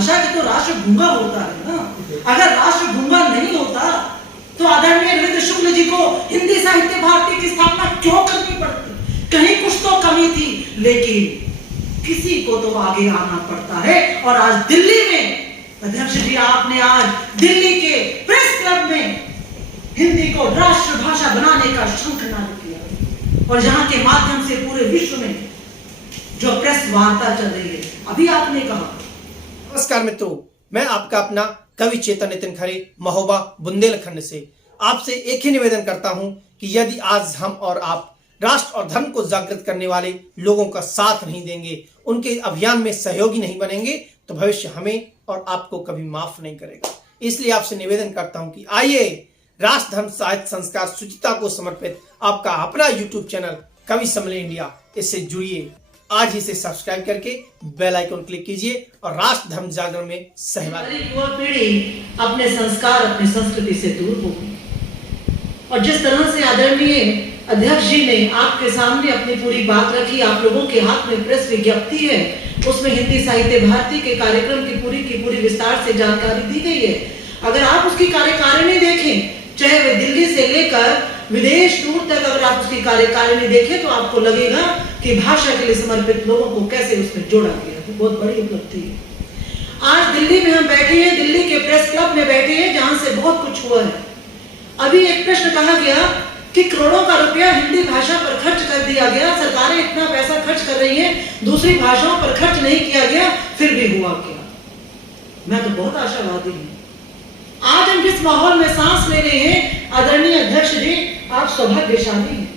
भाषा के तो राष्ट्र गूंगा होता है ना। अगर राष्ट्र गूंगा नहीं होता तो आदरणीय रविंद्र शुक्ल जी को हिंदी साहित्य भारती की स्थापना क्यों करनी पड़ती? कहीं कुछ तो कमी थी, लेकिन किसी को तो आगे आना पड़ता है। और आज दिल्ली में अध्यक्ष जी, आपने आज दिल्ली के प्रेस क्लब में हिंदी को राष्ट्रभाषा बनाने का शंखनाद किया, और यहाँ के माध्यम से पूरे विश्व में जो प्रेस वार्ता चल रही है। अभी आपने कहा। नमस्कार मित्रों, मैं आपका अपना कवि चेतन नितिन खरे महोबा बुंदेलखंड से आपसे एक ही निवेदन करता हूं कि यदि आज हम और आप राष्ट्र और धर्म को जागृत करने वाले लोगों का साथ नहीं देंगे, उनके अभियान में सहयोगी नहीं बनेंगे, तो भविष्य हमें और आपको कभी माफ नहीं करेगा। इसलिए आपसे निवेदन करता हूं कि आइए राष्ट्र धर्म साहित्य संस्कार शुचिता को समर्पित आपका अपना यूट्यूब चैनल कवि सम्मेलन इंडिया, इससे जुड़िए। आज ही से सब्सक्राइब करके बेल आइकन क्लिक कीजिए और राष्ट्र धर्म जागरण में सहभागी। युवा पीढ़ी अपने संस्कार, अपनी संस्कृति से दूर हो गई, और जिस तरह से आदरणीय अध्यक्ष जी ने आपके सामने अपनी पूरी बात रखी, आप लोगों के हाथ में प्रेस विज्ञप्ति है, उसमें हिंदी साहित्य भारती के कार्यक्रम की पूरी विस्तार से जानकारी दी गई है। अगर आप उसकी कार्यकारिणी देखें, चाहे वे दिल्ली से लेकर विदेश दूर तक, अगर आप उसकी कार्यकारिणी देखें तो आपको लगेगा कि भाषा के लिए समर्पित लोगों को कैसे उसमें जोड़ा गया है। बहुत बड़ी उपलब्धि है। आज दिल्ली में हम बैठे हैं, दिल्ली के प्रेस क्लब में बैठे हैं, जहां से बहुत कुछ हुआ है। अभी एक प्रश्न कहा गया कि करोड़ों का रुपया हिंदी भाषा पर खर्च कर दिया गया, सरकारें इतना पैसा खर्च कर रही हैं, दूसरी भाषाओं पर खर्च नहीं किया गया, फिर भी हुआ क्या? मैं तो बहुत आशावादी हूं। आज हम जिस माहौल में सांस ले रहे हैं, आदरणीय अध्यक्ष जी, आप सौभाग्यशाली हैं।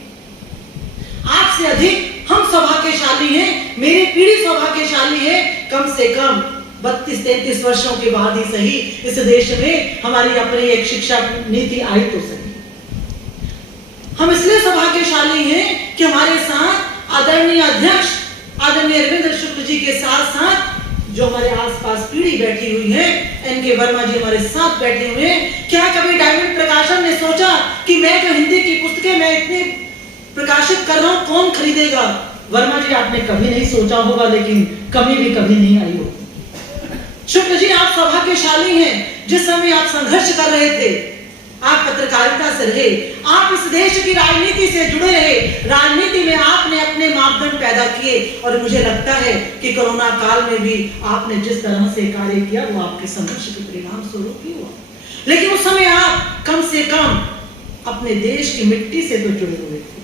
आपसे अधिक हम सौभाग्यशाली हैं, मेरी पीढ़ी सौभाग्यशाली है। कम से कम 32-33 वर्षों के बाद ही सही इस देश में हमारी अपनी एक शिक्षा नीति आई तो सही। हम इसलिए सौभाग्यशाली हैं कि हमारे साथ आदरणीय अध्यक्ष आदरणीय रविंद्र शुक्ल जी के साथ साथ जो हमारे आसपास पीढ़ी बैठी हुई है, एनके वर्मा जी हमारे साथ बैठे हुए हैं। क्या कभी डायमंड प्रकाशन ने सोचा कि मैं जो हिंदी की पुस्तकें मैं इतनी प्रकाशित कर रहा हूं, कौन खरीदेगा? वर्मा जी, आपने कभी नहीं सोचा होगा, लेकिन कमी भी कभी नहीं आई होगी। शुक्ल जी, आप सौभाग्यशाली हैं। जिस समय आप संघर्ष कर रहे थे, आप पत्रकारिता से रहे, आप इस देश की राजनीति से जुड़े रहे, राजनीति में आपने अपने मापदंड पैदा किए, और मुझे लगता है कि कोरोना काल में भी आपने जिस तरह से कार्य किया वो आपके संघर्ष के परिणाम स्वरूप ही हुआ। लेकिन उस समय आप कम से कम अपने देश की मिट्टी से तो जुड़े हुए थे,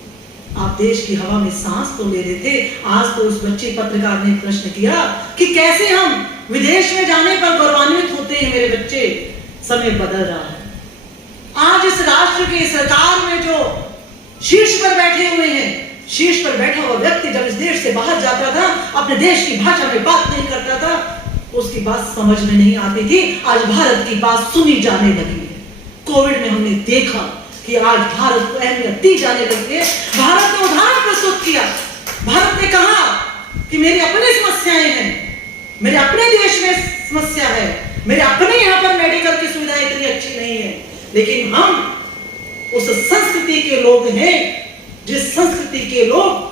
आप देश की हवा में सांस तो ले रहे थे। आज तो उस बच्चे पत्रकार ने प्रश्न किया कि कैसे हम विदेश में जाने पर गौरवान्वित होते हैं मेरे बच्चे। समय बदल रहा है। आज इस राष्ट्र की सरकार में जो शीर्ष पर बैठे हुए हैं, शीर्ष पर बैठा हुआ व्यक्ति जब इस देश से बाहर जाता था, अपने देश की भाषा में बात नहीं करता था, उसकी बात समझ में नहीं आती थी। आज भारत की बात सुनी जाने लगी है। कोविड में हमने देखा कि आज भारत को अहमियत दी जाने लगी है। भारत ने उदाहरण प्रस्तुत किया। भारत ने कहा कि मेरी अपनी समस्याएं हैं, मेरे अपने देश में समस्या है, मेरे अपने यहाँ पर मेडिकल की सुविधाएं इतनी अच्छी नहीं है, लेकिन हम उस संस्कृति के लोग हैं जिस संस्कृति के लोग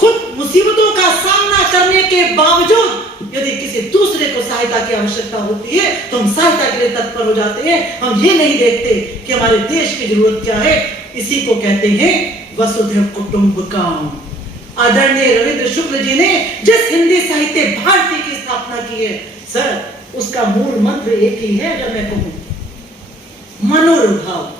खुद मुसीबतों का सामना करने के बावजूद यदि किसी दूसरे को सहायता की आवश्यकता होती है तो हम सहायता के लिए तत्पर हो जाते हैं। हम ये नहीं देखते कि हमारे देश की जरूरत क्या है। इसी को कहते हैं वसुधैव कुटुंबकम। आदरणीय रविंद्र शुक्ल जी ने जिस हिंदी साहित्य भारती की स्थापना की है, सर, उसका मूल मंत्र एक ही है। अगर मैं कहूं मनोभाव।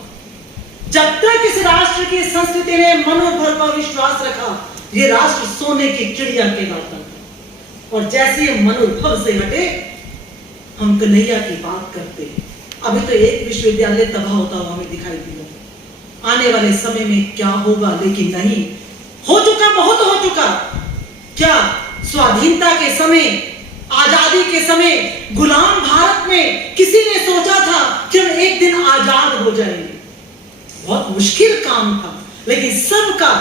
जब तक इस राष्ट्र की संस्कृति ने मनोबल पर विश्वास रखा, ये राष्ट्र सोने की चिड़िया कहलाता था। और जैसे हम मनोभाव से हटे, हम कन्हैया की बात करते हैं। अभी तो एक विश्वविद्यालय तबाह होता हुआ हमें दिखाई दिया। आने वाले समय में क्या होगा, लेकिन नहीं, हो चुका, बहुत हो चुका। क्या स्वाधीनता के समय, आजादी के समय गुलाम भारत में किसी ने सोचा था कि हम एक दिन आजाद हो जाएंगे? बहुत मुश्किल काम था, लेकिन सबका,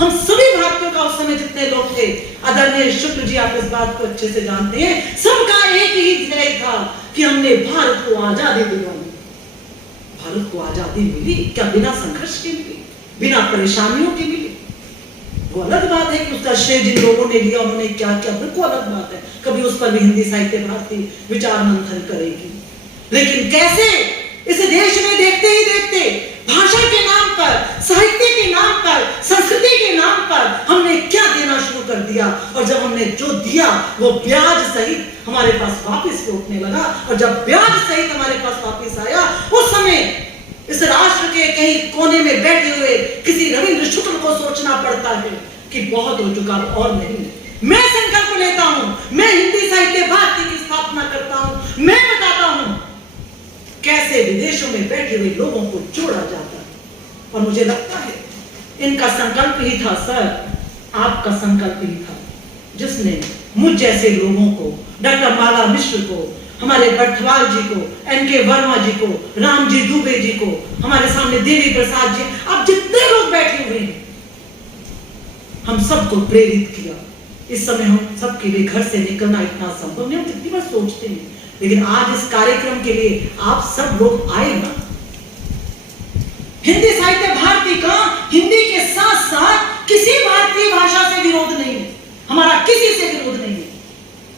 हम सभी भारतीयों का उस समय जितने लोग थे, आदरणीय शुक्ल जी आप इस बात को अच्छे से जानते हैं, सबका एक ही ध्येय था कि हमने भारत को आजादी दिलवाई। भारत को आजादी मिली क्या? बिना संघर्ष के मिली, बिना परेशानियों के मिली। वो अलग बात है कि उसका श्रेय जिन लोगों ने लिया उन्होंने क्या किया, बिल्कुल अलग बात है। कभी उस पर भी हिंदी साहित्य भारती विचार मंथन करेगी। लेकिन कैसे इस देश में देखते ही देखते भाषा के नाम पर, साहित्य के नाम पर, संस्कृति के नाम पर हमने क्या देना शुरू कर दिया, और जब हमने जो दिया वो ब्याज सहित हमारे पास वापस लौटने लगा। और जब ब्याज सहित हमारे पास वापस आया, उस समय इस राष्ट्र के कहीं कोने में बैठे हुए किसी रविंद्र शुक्ल को सोचना पड़ता है कि बहुत हो चुका और नहीं। मैं संकल्प लेता हूं, मैं हिंदी साहित्य भारती की स्थापना करता हूं, मैं बताता हूं कैसे विदेशों में बैठे हुए लोगों को जोड़ा जाता है। और मुझे लगता है इनका संकल्प ही था सर, आपका संकल्प ही था, जिसने मुझ जैसे लोगों को, डॉक्टर माला मिश्र को, हमारे बर्थवाल जी को, एनके वर्मा जी को, रामजी दुबे जी को, हमारे सामने देवी प्रसाद जी, अब जितने लोग बैठे हुए हैं, हम सबको प्रेरित किया। इस समय हम सबके लिए घर से निकलना इतना संभव नहीं, हम कितनी बार सोचते हैं, लेकिन आज इस कार्यक्रम के लिए आप सब लोग आए ना। हिंदी साहित्य भारती का हिंदी के साथ साथ किसी भारतीय भाषा से विरोध नहीं है, हमारा किसी से विरोध नहीं है।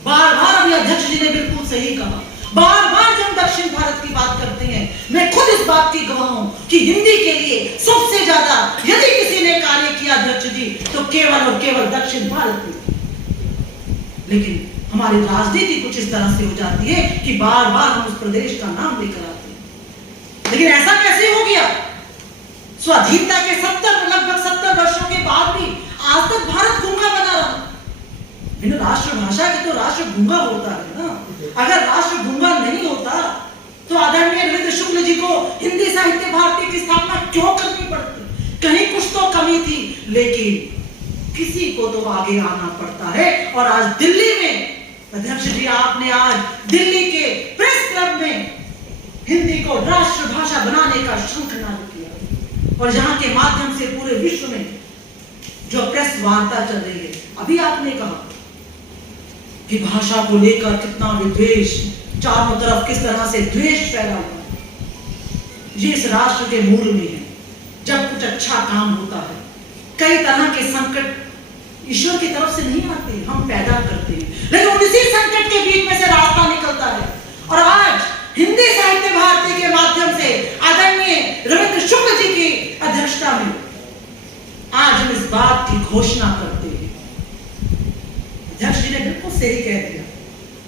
बार बार अभी अध्यक्ष जी ने बिल्कुल सही कहा, बार बार जब दक्षिण भारत की बात करते हैं, मैं खुद इस बात की गवाह हूं कि हिंदी के लिए सबसे ज्यादा यदि किसी ने कार्य किया अध्यक्ष जी, तो केवल और केवल दक्षिण भारत में। लेकिन हमारी राजनीति कुछ इस तरह से हो जाती है कि बार बार हम उस प्रदेश का नाम लेकर आते हैं। लेकिन ऐसा कैसे हो गया? स्वाधीनता के लगभग 70 वर्षों के बाद भी आज तक भारत गूंगा बना रहा। राष्ट्रभाषा के तो राष्ट्र गूंगा होता है ना। अगर राष्ट्र गूंगा नहीं होता तो आदरणीय रविंद्र शुक्ल जी को हिंदी साहित्य भारती की स्थापना क्यों करनी पड़ती? कहीं कुछ तो कमी थी, लेकिन किसी को तो आगे आना पड़ता है। और आज दिल्ली में अध्यक्ष जी, आपने आज दिल्ली के प्रेस क्लब में हिंदी को राष्ट्रभाषा बनाने का शंखनाद किया, और यहाँ के माध्यम से पूरे विश्व में जो प्रेस वार्ता चल रही है। अभी आपने कहा कि भाषा को लेकर कितना विद्वेष, चारों तरफ किस तरह से द्वेष फैला हुआ है। ये इस राष्ट्र के मूल में है। जब कुछ अच्छा काम होता है, कई तरह के संकट ईश्वर की तरफ से नहीं आते, हम पैदा करते हैं, लेकिन इसी संकट के बीच में से रास्ता निकलता है। और आज हिंदी साहित्य भारती के माध्यम से आदरणीय रविंद्र शुक्ल जी की अध्यक्षता में आज हम इस बात की घोषणा करते हैं। अध्यक्ष जी ने बिल्कुल सही कह दिया,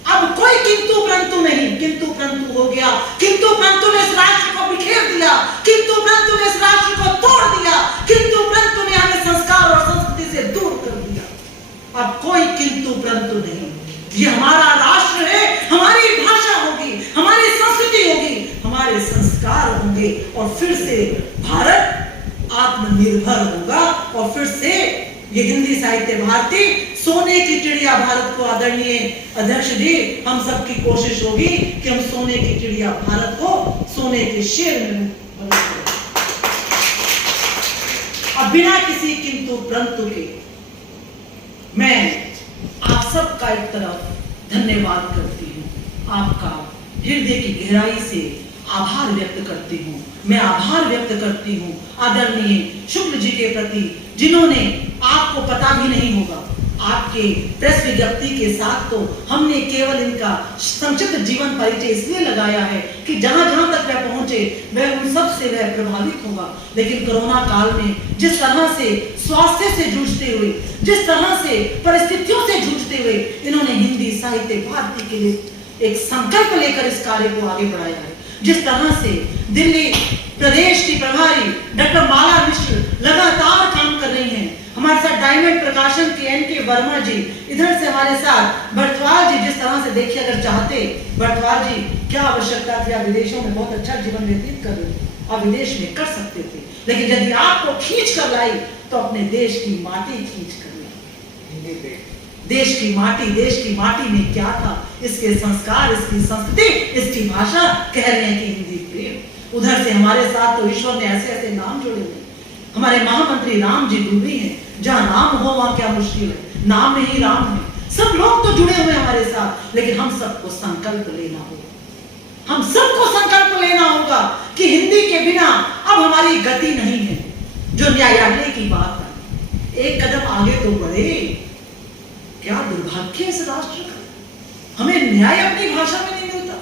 अब कोई किंतु परंतु नहीं। किंतु परंतु हो गया, किंतु परंतु ने इस राष्ट्र को बिखेर दिया, किंतु परंतु ने इस राष्ट्र को तोड़ दिया, किंतु परंतु ने हमें संस्कार और संस्कृति से दूर कर दिया। अब कोई किंतु परंतु नहीं। ये हमारा राष्ट्र है, हमारी भाषा होगी, हमारी संस्कृति होगी, हमारे संस्कार होंगे, और फिर से भारत आत्मनिर्भर होगा। और फिर से ये हिंदी साहित्य भारती सोने की चिड़िया भारत को, आदरणीय अध्यक्ष जी, हम सबकी कोशिश होगी कि हम सोने की चिड़िया भारत को सोने के शेर में बनाएं। अब बिना किसी किंतु परंतु के मैं आप सबका एक तरफ धन्यवाद करती हूँ, आपका हृदय की गहराई से आभार व्यक्त करती हूँ। मैं आभार व्यक्त करती हूँ आदरणीय शुक्ल जी के प्रति, जिन्होंने, आपको पता भी नहीं होगा, आपके प्रेस विज्ञप्ति के साथ तो हमने केवल इनका संक्षिप्त जीवन परिचय इसलिए लगाया है कि जहां जहां तक वह पहुंचे वह उन सब से वह प्रभावित होगा। लेकिन कोरोना काल में जिस तरह से स्वास्थ्य से जूझते हुए, जिस तरह से परिस्थितियों से जूझते हुए इन्होंने हिंदी साहित्य भारती के लिए एक संकल्प लेकर इस कार्य को आगे बढ़ाया है, जिस तरह से दिल्ली प्रदेश की प्रभारी डॉक्टर माला मिश्र लगातार काम कर रही हैं, हमारे साथ डायमंड प्रकाशन के एनके वर्मा जी, इधर से हमारे साथ बर्थवाल जी, जिस तरह से देखिए, अगर चाहते बर्थवाल जी, क्या आवश्यकता थी, आप विदेशों में बहुत अच्छा जीवन व्यतीत कर रहे थे, आप विदेश में कर सकते थे, लेकिन यदि आपको खींच कर लाई तो अपने देश की माटी खींच कर लाई। देश की माटी में क्या था, इसके संस्कार, इसकी संस्कृति, इसकी भाषा, कह रहे हैं कि हिंदी प्रेम। उधर से हमारे साथ तो ईश्वर ने ऐसे ऐसे नाम जोड़े हुए, हमारे महामंत्री राम जी डूबी हैं, जहां नाम हो वहां क्या मुश्किल है, नाम में ही राम है। सब लोग तो जुड़े हुए हमारे साथ, लेकिन हम सबको संकल्प लेना होगा, हम सबको संकल्प लेना होगा कि हिंदी के बिना अब हमारी गति नहीं है। जो न्यायालय की बात है, एक कदम आगे तो बढ़े। क्या दुर्भाग्य है इस राष्ट्र का, हमें न्याय अपनी भाषा में नहीं मिलता।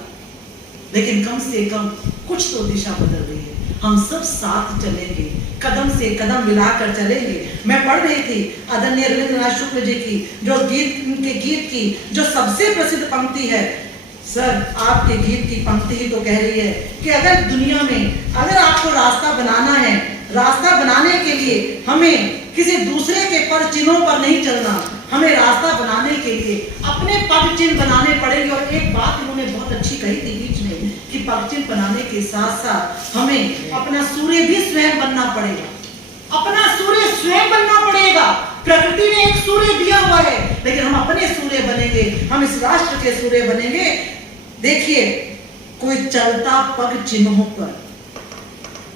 लेकिन कम से कम कुछ तो दिशा बदल रही है। हम सब साथ चलेंगे, कदम से कदम मिलाकर चलेंगे। मैं पढ़ रही थी आदरणीय रविंद्रनाथ शुक्ल जी की जो उनके गीत की जो सबसे प्रसिद्ध पंक्ति है। सर, आपके गीत की पंक्ति ही तो कह रही है कि अगर दुनिया में अगर आपको रास्ता बनाना है, रास्ता बनाने के लिए हमें किसी दूसरे के पर चिन्हों पर नहीं चलना, हमें रास्ता बनाने के लिए अपने पग चिन्ह बनाने पड़ेंगे। और एक बात उन्होंने बहुत अच्छी कही थी बीच में कि पग चिन्ह बनाने के साथ साथ हमें अपना सूर्य भी स्वयं बनना पड़ेगा, अपना सूर्य स्वयं बनना पड़ेगा। प्रकृति ने एक सूर्य दिया हुआ है, लेकिन हम अपने सूर्य बनेंगे, हम इस राष्ट्र के सूर्य बनेंगे। देखिए, कोई चलता पग चिन्हों पर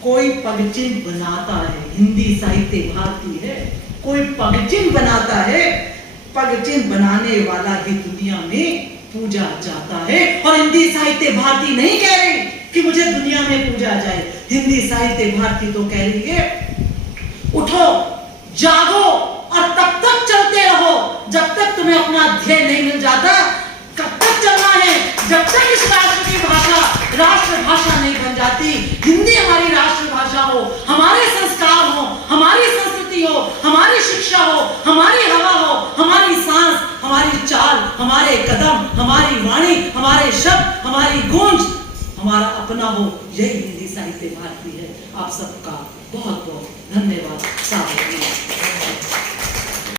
कोई पग चिन्ह बनाता है, हिंदी साहित्य भारती है, कोई पग चिन्ह बनाता है, पग चिन्ह बनाने वाला ही दुनिया में पूजा जाता है। और हिंदी साहित्य भारती नहीं कह रही कि मुझे दुनिया में पूजा जाए, हिंदी साहित्य भारती तो कह रही है उठो, जागो और तब तक चलते रहो जब तक तुम्हें अपना ध्येय नहीं मिल जाता। कब तक चलना है? जब तक इस राष्ट्र की भाषा राष्ट्रभाषा नहीं बन जाती। हिंदी हमारी राष्ट्रभाषा हो, हमारे संस्कार हो, हमारी संस्कृति हो, हमारी शिक्षा हो, हमारी हवा हो, हमारी सांस, हमारी चाल, हमारे कदम, हमारी वाणी, हमारे शब्द, हमारी गूंज हमारा अपना हो। यही हिंदी साहित्य भारती है। आप सबका बहुत बहुत धन्यवाद। साथ